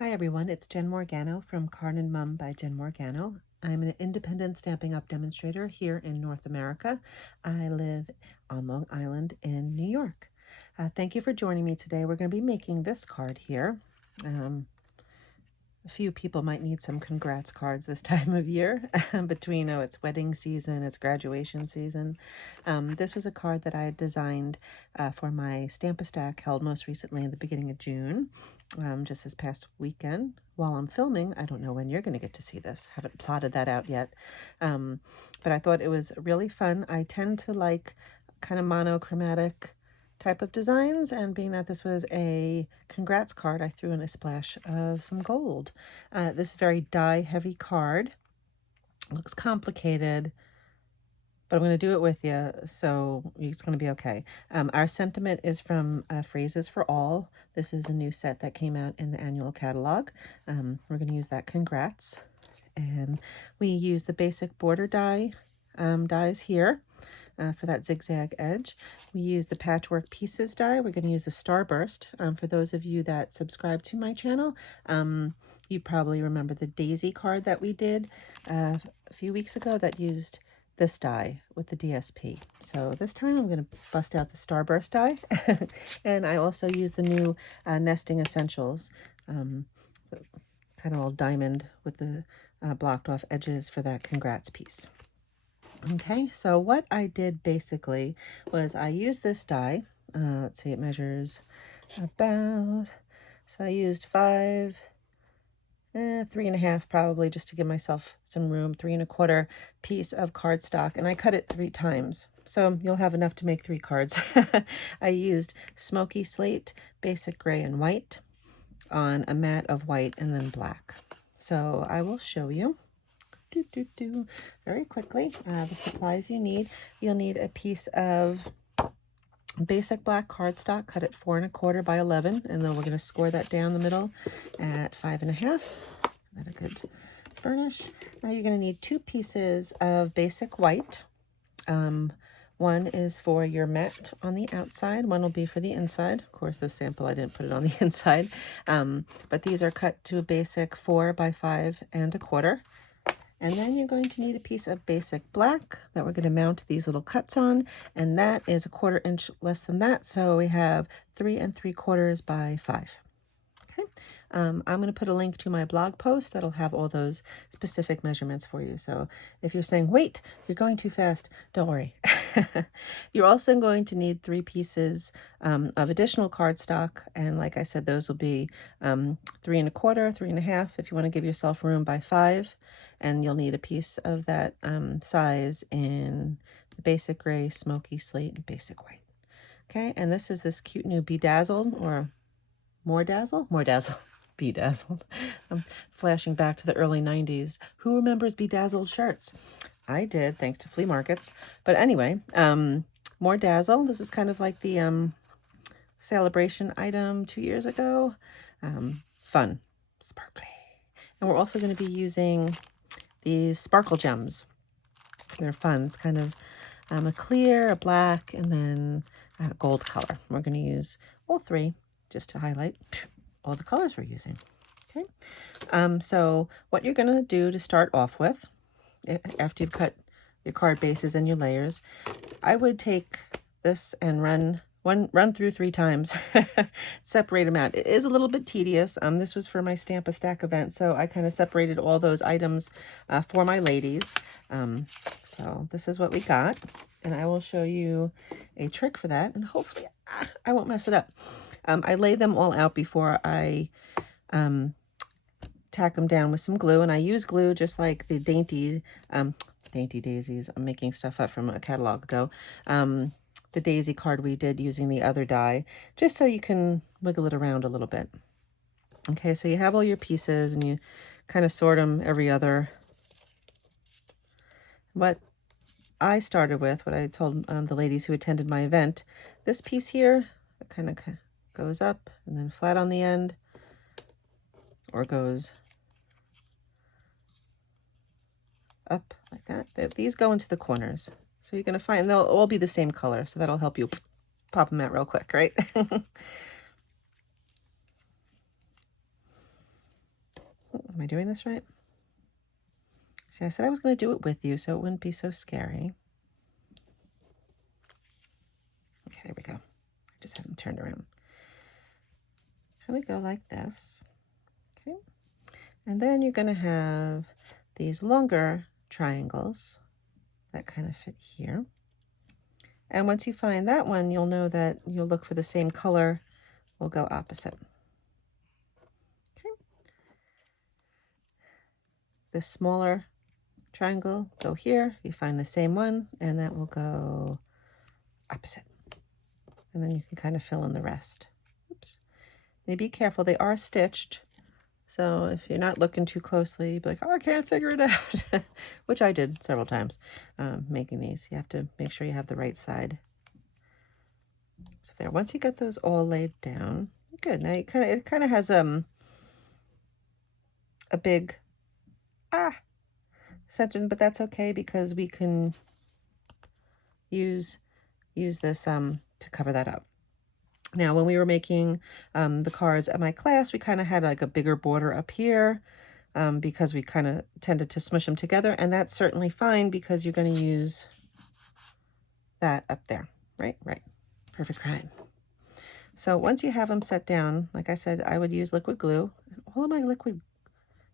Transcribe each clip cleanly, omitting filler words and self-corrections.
Hi everyone, it's Jen Morgano from Carn and Mum by Jen Morgano. I'm an independent Stampin' Up! Demonstrator here in North America. I live on Long Island in New York. Thank you for joining me today. We're going to be making this card here. A few people might need some congrats cards this time of year between, it's wedding season, it's graduation season. This was a card that I had designed for my Stamp-A-Stack held most recently in the beginning of June, just this past weekend. While I'm filming, I don't know when you're going to get to see this. Haven't plotted that out yet. But I thought it was really fun. I tend to like kind of monochromatic type of designs, and being that this was a congrats card, I threw in a splash of some gold. This is a very die heavy card. It looks complicated, but I'm going to do it with you, so it's going to be okay. Our sentiment is from Phrases for All. This is a new set that came out in the annual catalog. We're going to use that congrats, and we use the basic border dies here. For that zigzag edge. We use the Patchwork Pieces die. We're going to use the Starburst. For those of you that subscribe to my channel, you probably remember the Daisy card that we did a few weeks ago that used this die with the DSP. So this time I'm going to bust out the Starburst die. And I also use the new Nesting Essentials, kind of all diamond with the blocked off edges for that congrats piece. Okay, so what I did basically was I used this die. Let's see, it measures about, so I used 5, 3.5 probably, just to give myself some room, 3.25 piece of cardstock, and I cut it 3 times. So you'll have enough to make 3 cards. I used Smoky Slate, Basic Gray and White on a mat of white and then black. So I will show you. Very quickly, the supplies you need. You'll need a piece of basic black cardstock, cut at 4.25 by 11, and then we're going to score that down the middle at 5.5. That a good burnish. Now you're going to need 2 pieces of basic white. One is for your mat on the outside, one will be for the inside. Of course, this sample I didn't put it on the inside, but these are cut to a basic 4 by 5.25. And then you're going to need a piece of basic black that we're going to mount these little cuts on, and that is 1/4 inch less than that, so we have 3 3/4 by 5. Okay, I'm going to put a link to my blog post that'll have all those specific measurements for you. So if you're saying, wait, you're going too fast, don't worry. You're also going to need 3 pieces of additional cardstock. And like I said, those will be 3 1/4, 3.5, if you want to give yourself room, by 5. And you'll need a piece of that size in the basic gray, smoky slate, and basic white. Okay, and this is this cute new Bedazzled, or More Dazzle? More Dazzle. Bedazzled. I'm flashing back to the early 90s. Who remembers Bedazzled shirts? I did, thanks to flea markets. But anyway, More Dazzle. This is kind of like the celebration item 2 years ago. Fun. Sparkly. And we're also going to be using these sparkle gems. They're fun. It's kind of a clear, a black, and then a gold color. We're going to use all 3 just to highlight all the colors we're using. Okay, so what you're going to do to start off with, after you've cut your card bases and your layers, I would take this and run through 3 times, separate them out. It is a little bit tedious. This was for my Stamp-A-Stack event, so I kind of separated all those items for my ladies. So this is what we got, and I will show you a trick for that, and hopefully I won't mess it up. I lay them all out before I tack them down with some glue, and I use glue just like the Dainty Daisies. I'm making stuff up from a catalog ago. The daisy card we did using the other die, just so you can wiggle it around a little bit. Okay, so you have all your pieces and you kind of sort them every other. What I started with, what I told the ladies who attended my event, this piece here, it kind of goes up and then flat on the end, or goes up like that. These go into the corners. So you're going to find they'll all be the same color, so that'll help you pop them out real quick, right? Am I doing this right? See, I said I was going to do it with you so it wouldn't be so scary. Okay, there we go. I just haven't turned around. So we go like this. Okay. And then you're going to have these longer triangles that kind of fit here. And once you find that one, you'll know that you'll look for the same color. We'll go opposite. Okay. This smaller triangle, go here. You find the same one, and that will go opposite. And then you can kind of fill in the rest. Oops. Now be careful, they are stitched. So if you're not looking too closely, you'll be like, oh, I can't figure it out, which I did several times making these. You have to make sure you have the right side. So there, once you get those all laid down, good. Now you it kind of has a big center, but that's okay because we can use this to cover that up. Now, when we were making the cards at my class, we kind of had like a bigger border up here because we kind of tended to smush them together, and that's certainly fine because you're going to use that up there, right? Right. Perfect crime. So once you have them set down, like I said, I would use liquid glue. All of my liquid,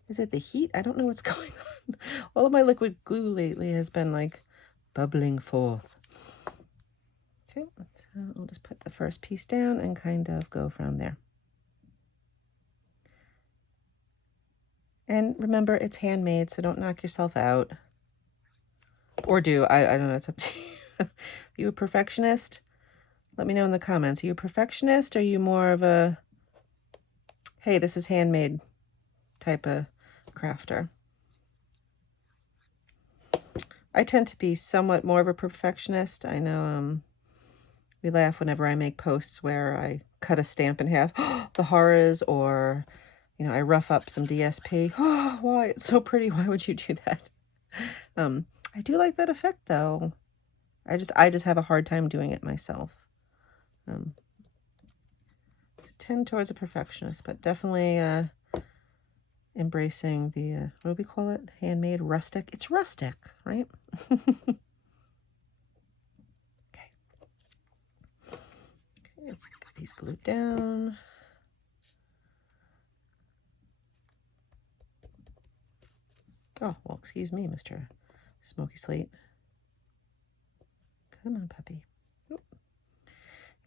is it the heat? I don't know what's going on. All of my liquid glue lately has been like bubbling forth. Okay, so I'll just put the first piece down and kind of go from there. And remember, it's handmade, so don't knock yourself out. Or do. I don't know. It's up to you. Are you a perfectionist? Let me know in the comments. Are you a perfectionist or are you more of a, hey, this is handmade type of crafter? I tend to be somewhat more of a perfectionist. I know we laugh whenever I make posts where I cut a stamp in half. The horrors, or, you know, I rough up some DSP. Oh, why? It's so pretty. Why would you do that? I do like that effect, though. I just have a hard time doing it myself. So tend towards a perfectionist, but definitely embracing the, what do we call it? Handmade, rustic. It's rustic, right? Let's get these glued down. Oh, well, excuse me, Mr. Smoky Slate. Come on, puppy. Oop.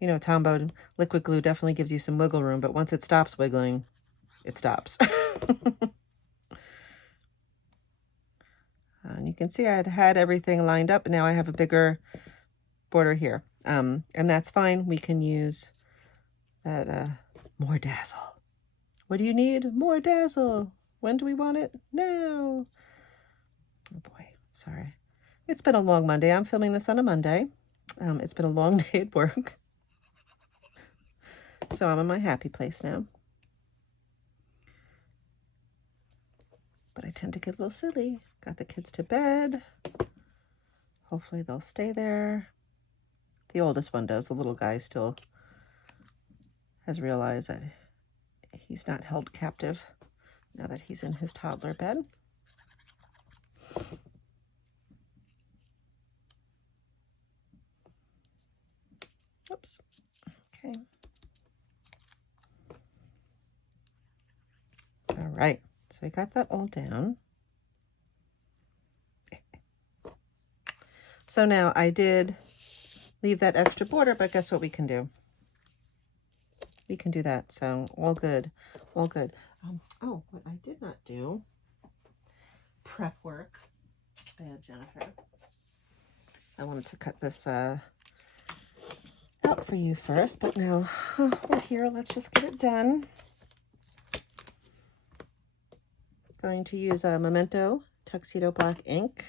You know, Tombow, liquid glue definitely gives you some wiggle room, but once it stops wiggling, it stops. And you can see I had everything lined up, and now I have a bigger border here. And that's fine. We can use that more dazzle. What do you need? More dazzle. When do we want it? Now. Oh boy, sorry. It's been a long Monday. I'm filming this on a Monday. It's been a long day at work. So I'm in my happy place now. But I tend to get a little silly. Got the kids to bed. Hopefully they'll stay there. The oldest one does. The little guy still has realized that he's not held captive now that he's in his toddler bed. Oops. Okay. All right. So we got that all down. So now I did leave that extra border, but guess what we can do? We can do that. So all good. All good. Oh, what I did not do, prep work. Bad, Jennifer. I wanted to cut this out for you first, but now we're here. Let's just get it done. Going to use a Memento Tuxedo Black ink.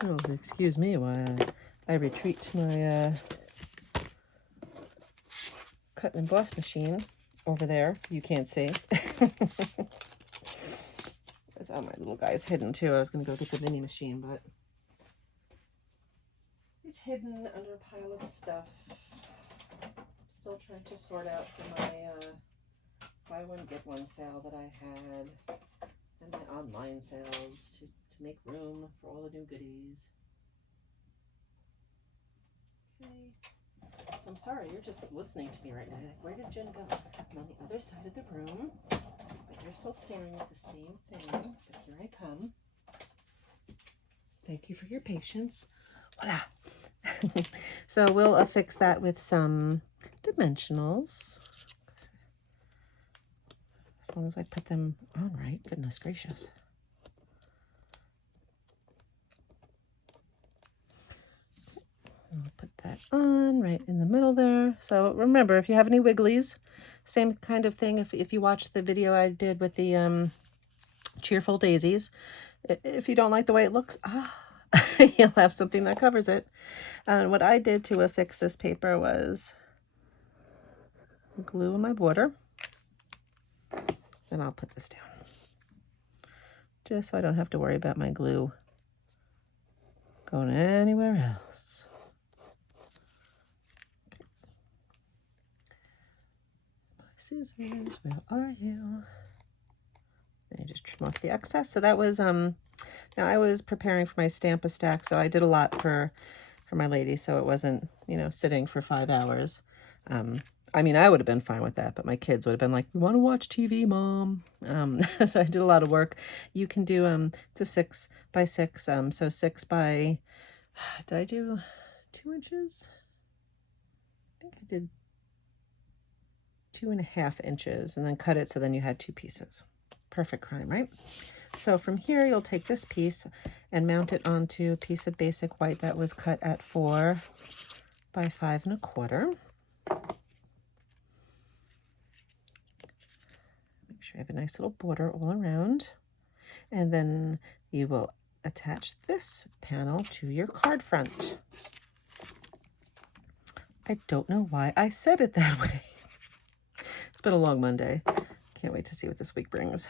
Oh, excuse me while I retreat to my cut and emboss machine over there. You can't see. There's all my little guys, hidden too. I was going to go get the mini machine, but it's hidden under a pile of stuff. Still trying to sort out for my buy one get one sale that I had and my online sales to make room for all the new goodies. Okay. So I'm sorry, you're just listening to me right now. Like, where did Jen go? I'm on the other side of the room, but you're still staring at the same thing. But here I come. Thank you for your patience. Voila. So we'll affix that with some dimensionals. As long as I put them on right. Goodness gracious. I'll put that on right in the middle there. So remember, if you have any wigglies, same kind of thing. If you watch the video I did with the cheerful daisies, if you don't like the way it looks, you'll have something that covers it. And what I did to affix this paper was glue on my border. Then I'll put this down, just so I don't have to worry about my glue going anywhere else. Scissors, where are you? And you just trim off the excess. So that was now I was preparing for my Stampa stack, so I did a lot for my lady, so it wasn't, you know, sitting for 5 hours. I mean, I would have been fine with that, but my kids would have been like, we want to watch TV, Mom. So I did a lot of work. You can do it's a 6 by 6, so 6 by, did I do 2 inches? I think I did 2.5 inches, and then cut it so then you had 2 pieces. Perfect crime, right? So from here you'll take this piece and mount it onto a piece of basic white that was cut at 4 by 5 1/4. Make sure you have a nice little border all around, and then you will attach this panel to your card front. I don't know why I said it that way. It's been a long Monday. Can't wait to see what this week brings.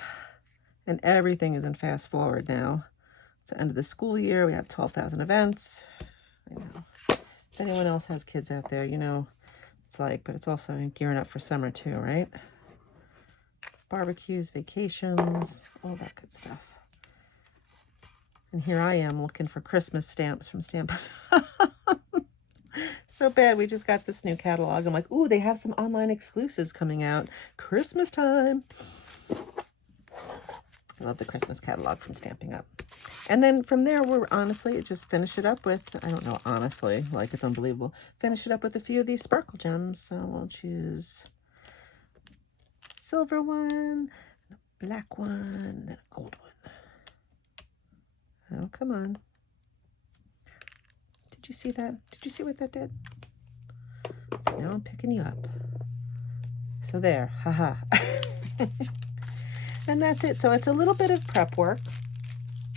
And everything is in fast forward now. It's the end of the school year. We have 12,000 events. I know. If anyone else has kids out there, you know, it's like, but it's also gearing up for summer too, right? Barbecues, vacations, all that good stuff. And here I am looking for Christmas stamps from Stamp. So bad. We just got this new catalog. I'm like, ooh, they have some online exclusives coming out. Christmas time. I love the Christmas catalog from Stamping Up. And then from there, we're honestly, just finish it up with, I don't know, honestly, like it's unbelievable. Finish it up with a few of these sparkle gems. So we'll choose a silver one, a black one, and then a gold one. Oh, come on. Did you see that? Did you see what that did? So now I'm picking you up. So there, haha. And that's it. So it's a little bit of prep work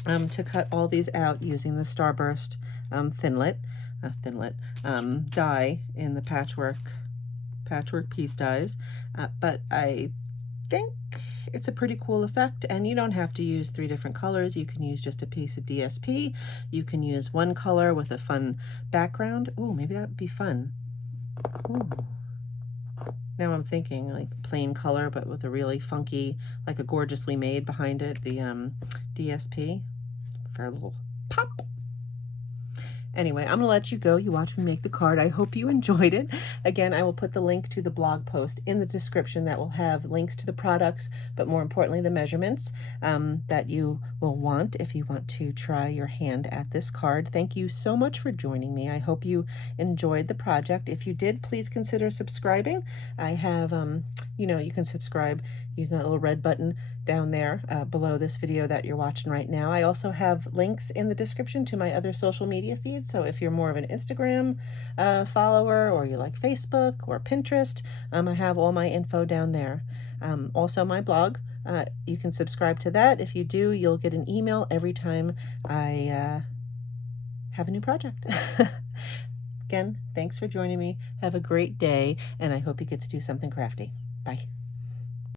to cut all these out using the Starburst thinlet die in the Patchwork Piece dies. But I think it's a pretty cool effect, and you don't have to use 3 different colors. You can use just a piece of DSP. You can use one color with a fun background. Oh, maybe that would be fun. Ooh. Now I'm thinking like plain color, but with a really funky, like a gorgeously made behind it, the DSP for a little pop. Anyway, I'm gonna let you go. You watch me make the card. I hope you enjoyed it. Again, I will put the link to the blog post in the description that will have links to the products, but more importantly, the measurements that you will want if you want to try your hand at this card. Thank you so much for joining me. I hope you enjoyed the project. If you did, please consider subscribing. I have, you know, you can subscribe using that little red button down there below this video that you're watching right now. I also have links in the description to my other social media feeds. So if you're more of an Instagram follower, or you like Facebook or Pinterest, I have all my info down there. Also my blog, you can subscribe to that. If you do, you'll get an email every time I have a new project. Again, thanks for joining me. Have a great day, and I hope you get to do something crafty. Bye.